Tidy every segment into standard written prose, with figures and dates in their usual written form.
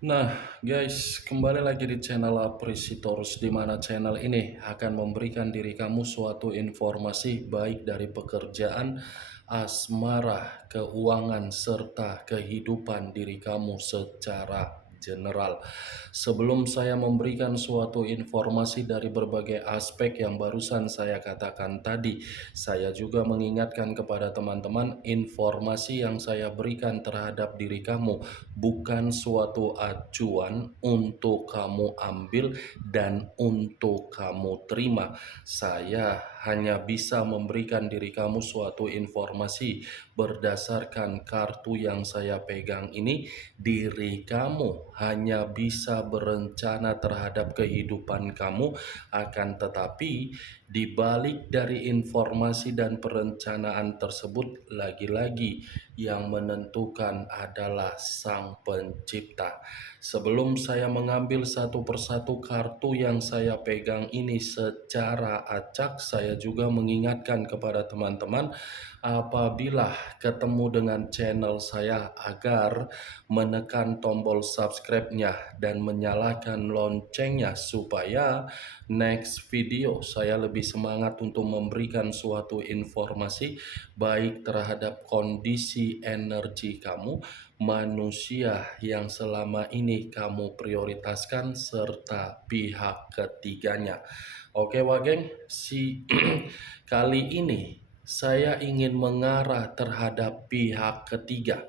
Nah, guys, kembali lagi di channel Apresitorus, di mana channel ini akan memberikan diri kamu suatu informasi baik dari pekerjaan, asmara, keuangan, serta kehidupan diri kamu secara general. Sebelum saya memberikan suatu informasi dari berbagai aspek yang barusan saya katakan tadi, saya juga mengingatkan kepada teman-teman informasi yang saya berikan terhadap diri kamu bukan suatu acuan untuk kamu ambil dan untuk kamu terima. Saya hanya bisa memberikan diri kamu suatu informasi berdasarkan kartu yang saya pegang ini. Diri kamu hanya bisa berencana terhadap kehidupan kamu, akan tetapi di balik dari informasi dan perencanaan tersebut, lagi-lagi yang menentukan adalah Sang Pencipta. Sebelum saya mengambil satu persatu kartu yang saya pegang ini secara acak, saya juga mengingatkan kepada teman-teman apabila ketemu dengan channel saya agar menekan tombol subscribe-nya dan menyalakan loncengnya supaya next video saya lebih semangat untuk memberikan suatu informasi baik terhadap kondisi energi kamu, manusia yang selama ini kamu prioritaskan, serta pihak ketiganya. Oke, Wageng, kali ini saya ingin mengarah terhadap pihak ketiga.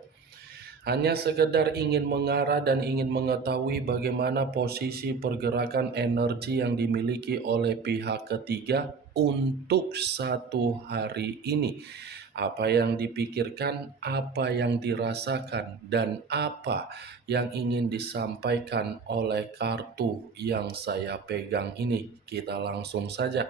Hanya sekedar ingin mengarah dan ingin mengetahui bagaimana posisi pergerakan energi yang dimiliki oleh pihak ketiga untuk satu hari ini. Apa yang dipikirkan, apa yang dirasakan, dan apa yang ingin disampaikan oleh kartu yang saya pegang ini. Kita langsung saja.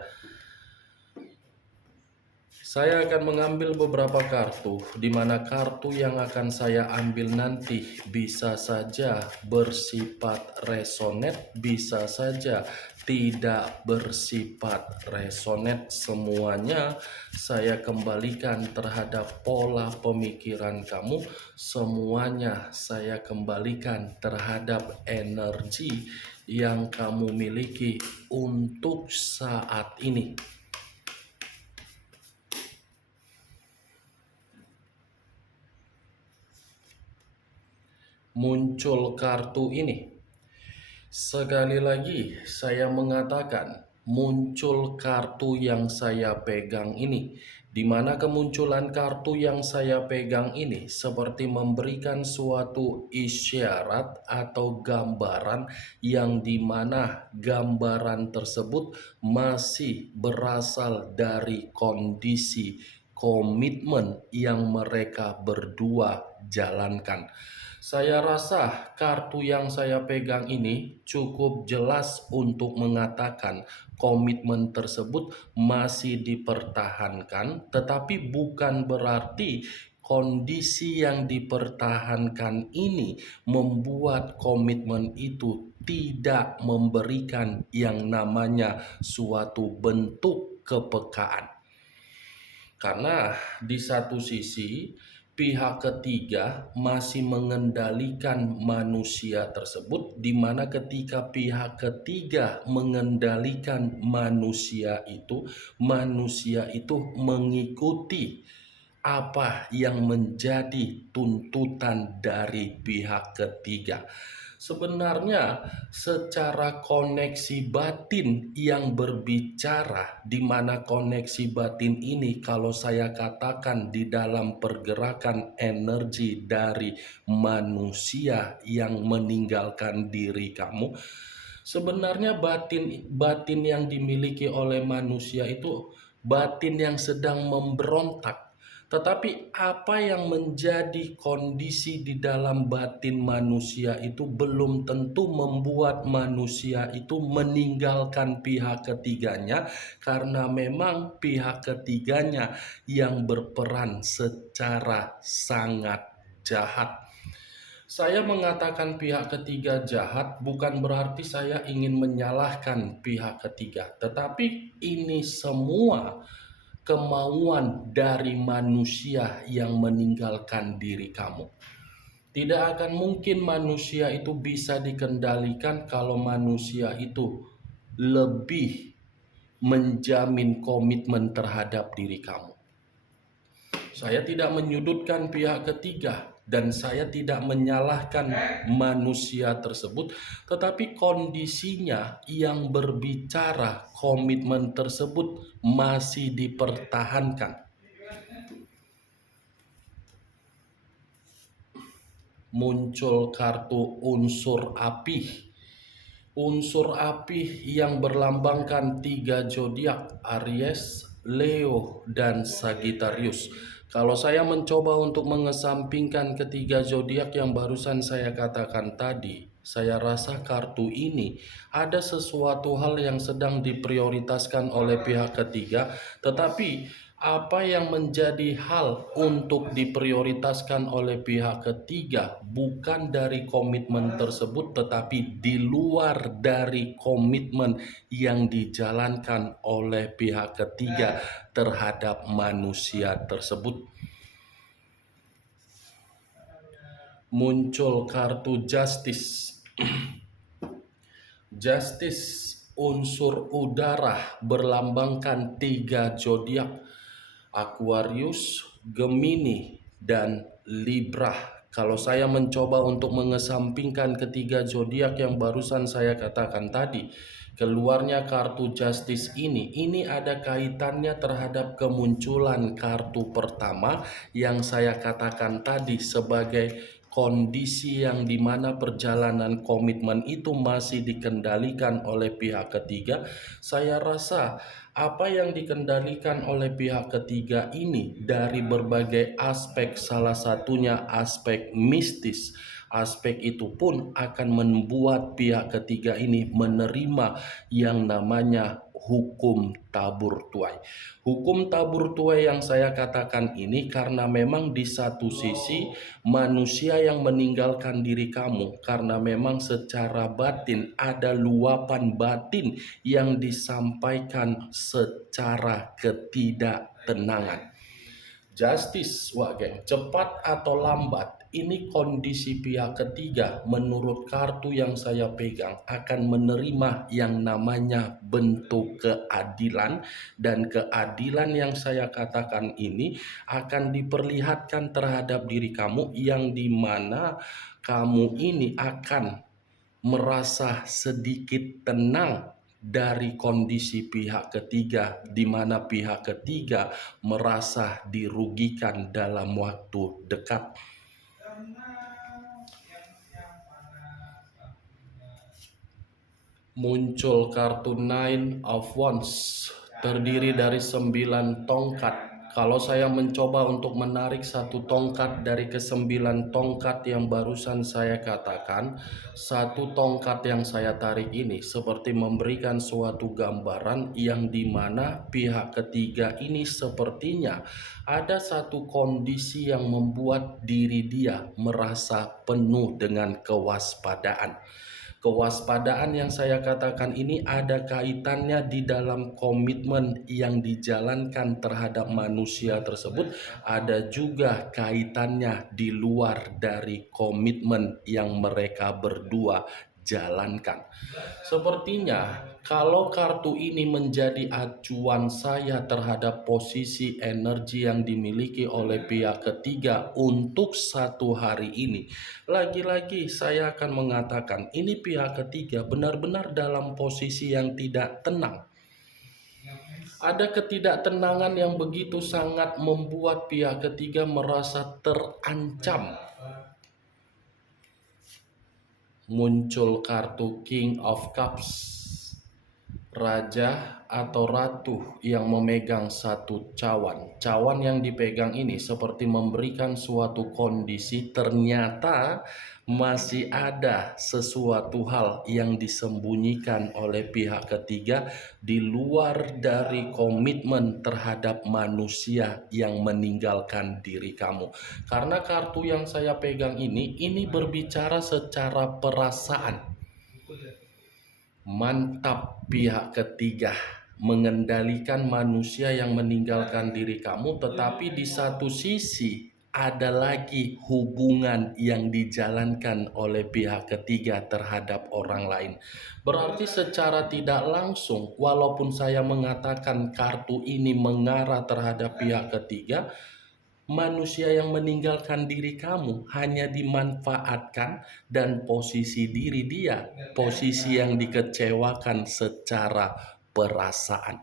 Saya akan mengambil beberapa kartu, di mana kartu yang akan saya ambil nanti bisa saja bersifat resonet, bisa saja tidak bersifat resonet. Semuanya saya kembalikan terhadap pola pemikiran kamu, semuanya saya kembalikan terhadap energi yang kamu miliki untuk saat ini. Muncul kartu ini. Sekali lagi saya mengatakan muncul kartu yang saya pegang ini, di mana kemunculan kartu yang saya pegang ini seperti memberikan suatu isyarat atau gambaran yang dimana gambaran tersebut masih berasal dari kondisi komitmen yang mereka berdua jalankan. Saya rasa kartu yang saya pegang ini cukup jelas untuk mengatakan komitmen tersebut masih dipertahankan, tetapi bukan berarti kondisi yang dipertahankan ini membuat komitmen itu tidak memberikan yang namanya suatu bentuk kepekaan. Karena di satu sisi pihak ketiga masih mengendalikan manusia tersebut, di mana ketika pihak ketiga mengendalikan manusia itu mengikuti apa yang menjadi tuntutan dari pihak ketiga. Sebenarnya secara koneksi batin yang berbicara, di mana koneksi batin ini kalau saya katakan di dalam pergerakan energi dari manusia yang meninggalkan diri kamu, sebenarnya batin yang dimiliki oleh manusia itu batin yang sedang memberontak. Tetapi apa yang menjadi kondisi di dalam batin manusia itu belum tentu membuat manusia itu meninggalkan pihak ketiganya, karena memang pihak ketiganya yang berperan secara sangat jahat. Saya mengatakan pihak ketiga jahat bukan berarti saya ingin menyalahkan pihak ketiga, tetapi ini semua kemauan dari manusia yang meninggalkan diri kamu. Tidak akan mungkin manusia itu bisa dikendalikan kalau manusia itu lebih menjamin komitmen terhadap diri kamu. Saya tidak menyudutkan pihak ketiga dan saya tidak menyalahkan manusia tersebut, tetapi kondisinya yang berbicara komitmen tersebut masih dipertahankan. Muncul kartu unsur api. Unsur api yang berlambangkan 3 zodiak, Aries, Leo, dan Sagittarius. Kalau saya mencoba untuk mengesampingkan ketiga zodiak yang barusan saya katakan tadi, saya rasa kartu ini ada sesuatu hal yang sedang diprioritaskan oleh pihak ketiga, tetapi apa yang menjadi hal untuk diprioritaskan oleh pihak ketiga bukan dari komitmen tersebut, tetapi di luar dari komitmen yang dijalankan oleh pihak ketiga terhadap manusia tersebut. Muncul kartu Justice. Justice unsur udara berlambangkan 3 zodiak, Aquarius, Gemini, dan Libra. Kalau saya mencoba untuk mengesampingkan ketiga zodiak yang barusan saya katakan tadi, keluarnya kartu Justice ini ada kaitannya terhadap kemunculan kartu pertama yang saya katakan tadi sebagai kondisi yang dimana perjalanan komitmen itu masih dikendalikan oleh pihak ketiga. Saya rasa apa yang dikendalikan oleh pihak ketiga ini dari berbagai aspek, salah satunya aspek mistis. Aspek itu pun akan membuat pihak ketiga ini menerima yang namanya hukum tabur tuai. Hukum tabur tuai yang saya katakan ini karena memang di satu sisi manusia yang meninggalkan diri kamu karena memang secara batin ada luapan batin yang disampaikan secara ketidaktenangan. Justice, geng, cepat atau lambat, ini kondisi pihak ketiga menurut kartu yang saya pegang akan menerima yang namanya bentuk keadilan, dan keadilan yang saya katakan ini akan diperlihatkan terhadap diri kamu yang dimana kamu ini akan merasa sedikit tenang dari kondisi pihak ketiga, di mana pihak ketiga merasa dirugikan dalam waktu dekat. Muncul kartu Nine of Wands, terdiri dari 9 tongkat. Kalau saya mencoba untuk menarik satu tongkat dari ke-9 tongkat yang barusan saya katakan, satu tongkat yang saya tarik ini seperti memberikan suatu gambaran yang dimana pihak ketiga ini sepertinya ada satu kondisi yang membuat diri dia merasa penuh dengan kewaspadaan. Kewaspadaan yang saya katakan ini ada kaitannya di dalam komitmen yang dijalankan terhadap manusia tersebut, ada juga kaitannya di luar dari komitmen yang mereka berdua jalankan. Sepertinya kalau kartu ini menjadi acuan saya terhadap posisi energi yang dimiliki oleh pihak ketiga untuk satu hari ini, lagi-lagi saya akan mengatakan ini pihak ketiga benar-benar dalam posisi yang tidak tenang. Ada ketidaktenangan yang begitu sangat membuat pihak ketiga merasa terancam. Muncul kartu King of Cups, raja atau ratu yang memegang satu cawan. Cawan yang dipegang ini seperti memberikan suatu kondisi ternyata masih ada sesuatu hal yang disembunyikan oleh pihak ketiga di luar dari komitmen terhadap manusia yang meninggalkan diri kamu. Karena kartu yang saya pegang ini berbicara secara perasaan. Mantap pihak ketiga mengendalikan manusia yang meninggalkan diri kamu, tetapi di satu sisi ada lagi hubungan yang dijalankan oleh pihak ketiga terhadap orang lain. Berarti secara tidak langsung, walaupun saya mengatakan kartu ini mengarah terhadap pihak ketiga, manusia yang meninggalkan diri kamu hanya dimanfaatkan dan posisi diri dia, posisi yang dikecewakan secara perasaan.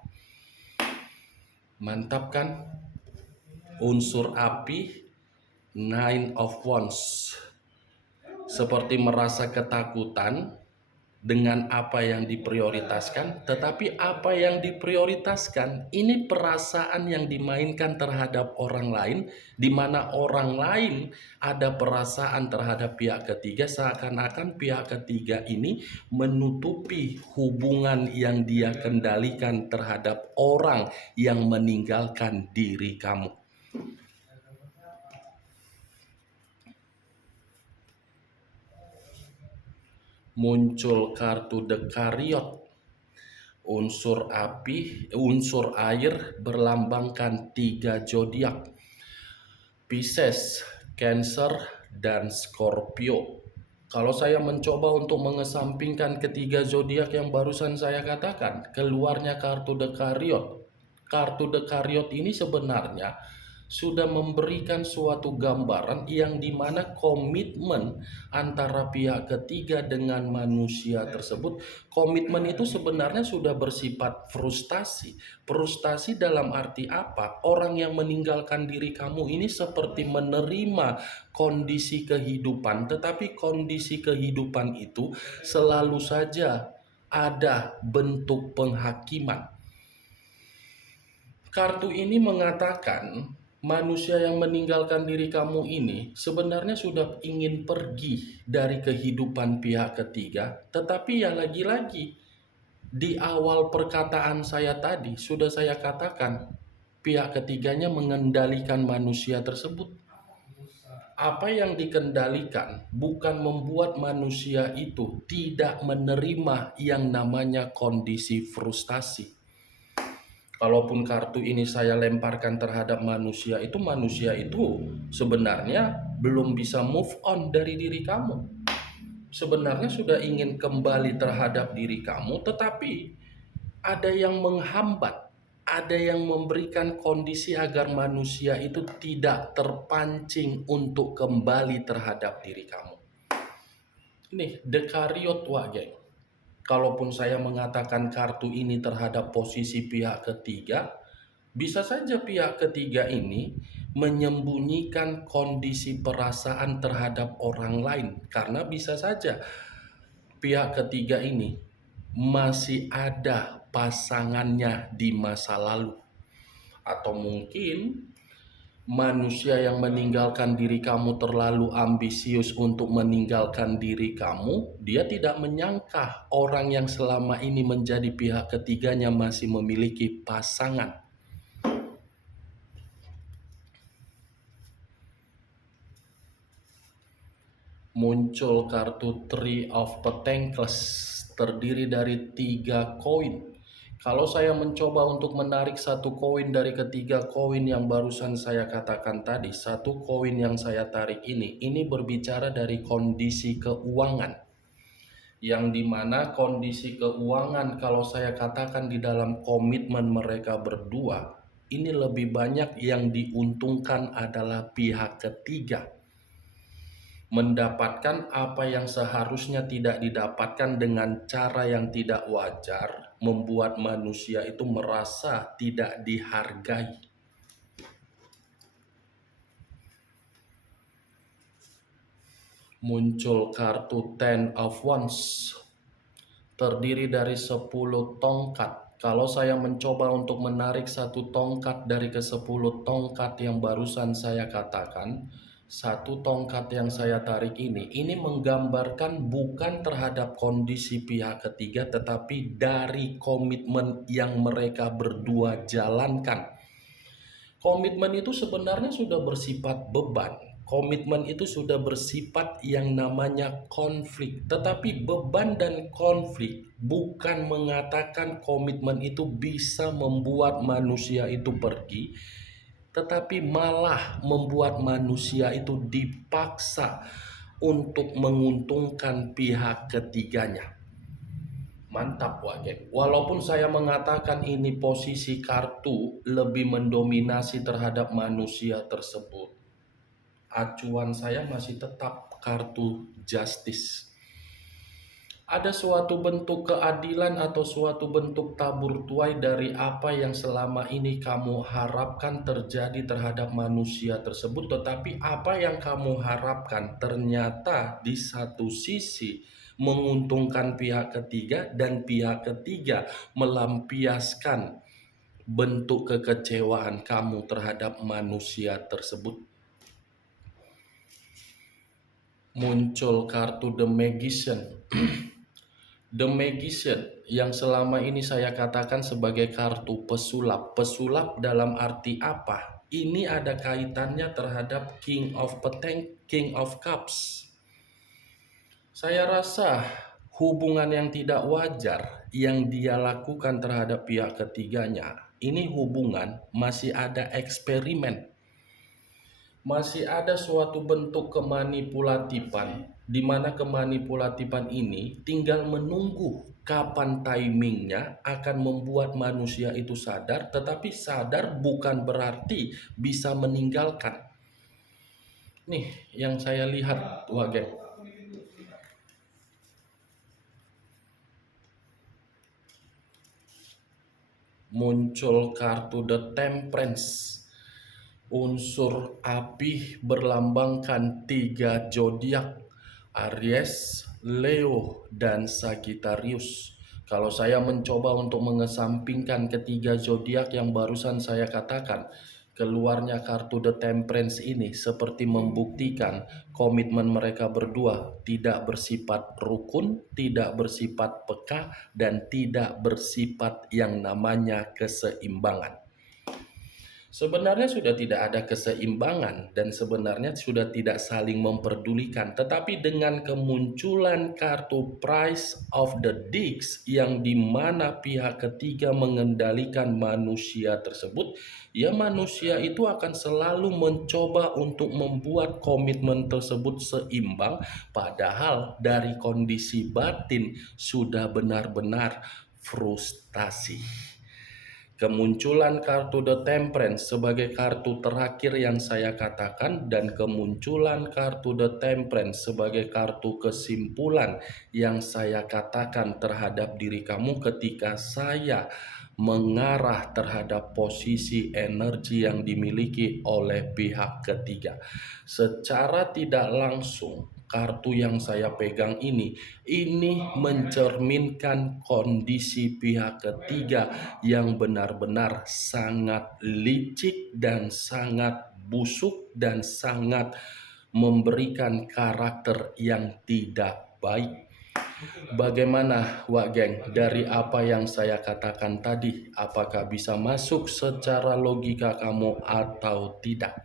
Mantap kan? Unsur api, Nine of Wands, seperti merasa ketakutan dengan apa yang diprioritaskan, tetapi apa yang diprioritaskan ini perasaan yang dimainkan terhadap orang lain, di mana orang lain ada perasaan terhadap pihak ketiga, seakan-akan pihak ketiga ini menutupi hubungan yang dia kendalikan terhadap orang yang meninggalkan diri kamu. Muncul kartu The Chariot, unsur api, unsur air berlambangkan 3 zodiak, Pisces, Cancer, dan Scorpio. Kalau saya mencoba untuk mengesampingkan ketiga zodiak yang barusan saya katakan, keluarnya kartu The Chariot. Kartu The Chariot ini sebenarnya sudah memberikan suatu gambaran yang dimana komitmen antara pihak ketiga dengan manusia tersebut, komitmen itu sebenarnya sudah bersifat frustasi. Frustasi dalam arti apa? Orang yang meninggalkan diri kamu ini seperti menerima kondisi kehidupan, tetapi kondisi kehidupan itu selalu saja ada bentuk penghakiman. Kartu ini mengatakan manusia yang meninggalkan diri kamu ini sebenarnya sudah ingin pergi dari kehidupan pihak ketiga, tetapi ya lagi-lagi di awal perkataan saya tadi sudah saya katakan pihak ketiganya mengendalikan manusia tersebut. Apa yang dikendalikan bukan membuat manusia itu tidak menerima yang namanya kondisi frustasi. Kalaupun kartu ini saya lemparkan terhadap manusia itu sebenarnya belum bisa move on dari diri kamu. Sebenarnya sudah ingin kembali terhadap diri kamu, tetapi ada yang menghambat, ada yang memberikan kondisi agar manusia itu tidak terpancing untuk kembali terhadap diri kamu. Nih, The Chariot, wah geng. Kalaupun saya mengatakan kartu ini terhadap posisi pihak ketiga, bisa saja pihak ketiga ini menyembunyikan kondisi perasaan terhadap orang lain, karena bisa saja pihak ketiga ini masih ada pasangannya di masa lalu, atau mungkin manusia yang meninggalkan diri kamu terlalu ambisius untuk meninggalkan diri kamu. Dia tidak menyangka orang yang selama ini menjadi pihak ketiganya masih memiliki pasangan. Muncul kartu Three of Pentacles, terdiri dari 3 koin. Kalau saya mencoba untuk menarik satu koin dari ketiga koin yang barusan saya katakan tadi, satu koin yang saya tarik ini berbicara dari kondisi keuangan. Yang dimana kondisi keuangan kalau saya katakan di dalam komitmen mereka berdua, ini lebih banyak yang diuntungkan adalah pihak ketiga. Mendapatkan apa yang seharusnya tidak didapatkan dengan cara yang tidak wajar, membuat manusia itu merasa tidak dihargai. Muncul kartu Ten of Wands, terdiri dari 10 tongkat. Kalau saya mencoba untuk menarik satu tongkat dari ke-10 tongkat yang barusan saya katakan, satu tongkat yang saya tarik ini menggambarkan bukan terhadap kondisi pihak ketiga, tetapi dari komitmen yang mereka berdua jalankan. Komitmen itu sebenarnya sudah bersifat beban. Komitmen itu sudah bersifat yang namanya konflik. Tetapi beban dan konflik bukan mengatakan komitmen itu bisa membuat manusia itu pergi. tetapi malah membuat manusia itu dipaksa untuk menguntungkan pihak ketiganya. Mantap Wak Geng. Walaupun saya mengatakan ini posisi kartu lebih mendominasi terhadap manusia tersebut, acuan saya masih tetap kartu justice. Ada suatu bentuk keadilan atau suatu bentuk tabur tuai dari apa yang selama ini kamu harapkan terjadi terhadap manusia tersebut, tetapi apa yang kamu harapkan ternyata di satu sisi menguntungkan pihak ketiga dan pihak ketiga melampiaskan bentuk kekecewaan kamu terhadap manusia tersebut. Muncul kartu The Magician. The Magician yang selama ini saya katakan sebagai kartu pesulap. Pesulap dalam arti apa? Ini ada kaitannya terhadap King of Petang, King of Cups. Saya rasa hubungan yang tidak wajar yang dia lakukan terhadap pihak ketiganya, ini hubungan masih ada eksperimen. Masih ada suatu bentuk kemanipulatifan, di mana kemanipulatifan ini tinggal menunggu kapan timingnya akan membuat manusia itu sadar, tetapi sadar bukan berarti bisa meninggalkan. Nih yang saya lihat Wak Geng. Muncul kartu The Temperance. Unsur api berlambangkan 3 zodiak, Aries, Leo, dan Sagittarius. Kalau saya mencoba untuk mengesampingkan ketiga zodiak yang barusan saya katakan, keluarnya kartu The Temperance ini seperti membuktikan komitmen mereka berdua tidak bersifat rukun, tidak bersifat peka, dan tidak bersifat yang namanya keseimbangan. Sebenarnya sudah tidak ada keseimbangan dan sebenarnya sudah tidak saling memperdulikan. Tetapi dengan kemunculan kartu Price of the Dicks yang dimana pihak ketiga mengendalikan manusia tersebut, ya manusia itu akan selalu mencoba untuk membuat komitmen tersebut seimbang, padahal dari kondisi batin sudah benar-benar frustasi. Kemunculan kartu The Temperance sebagai kartu terakhir yang saya katakan dan kemunculan kartu The Temperance sebagai kartu kesimpulan yang saya katakan terhadap diri kamu ketika saya mengarah terhadap posisi energi yang dimiliki oleh pihak ketiga. Secara tidak langsung, kartu yang saya pegang ini mencerminkan kondisi pihak ketiga yang benar-benar sangat licik dan sangat busuk dan sangat memberikan karakter yang tidak baik. Bagaimana Wak Geng dari apa yang saya katakan tadi? Apakah bisa masuk secara logika kamu atau tidak?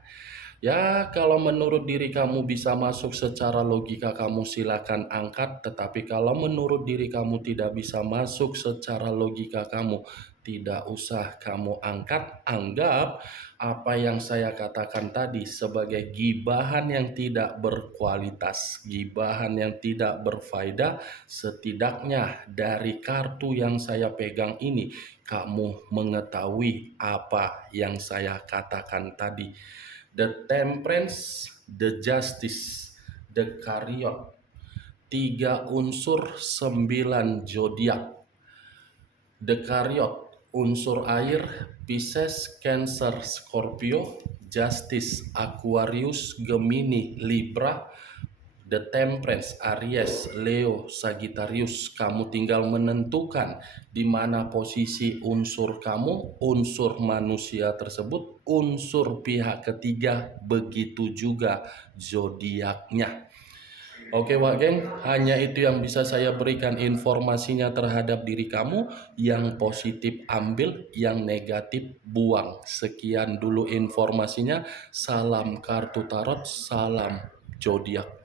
Ya, kalau menurut diri kamu bisa masuk secara logika kamu silakan angkat, tetapi kalau menurut diri kamu tidak bisa masuk secara logika kamu, tidak usah kamu angkat. Anggap apa yang saya katakan tadi sebagai gibahan yang tidak berkualitas, gibahan yang tidak berfaedah. Setidaknya dari kartu yang saya pegang ini, kamu mengetahui apa yang saya katakan tadi. The Temperance, The Justice, The Chariot, 3 unsur 9 zodiak. The Chariot, unsur air, Pisces, Cancer, Scorpio, Justice, Aquarius, Gemini, Libra, The Temperance, Aries, Leo, Sagittarius. Kamu tinggal menentukan di mana posisi unsur kamu, unsur manusia tersebut, unsur pihak ketiga, begitu juga zodiaknya. Oke Wak Geng, hanya itu yang bisa saya berikan informasinya terhadap diri kamu. Yang positif ambil, yang negatif buang. Sekian dulu informasinya. Salam kartu tarot, salam zodiak.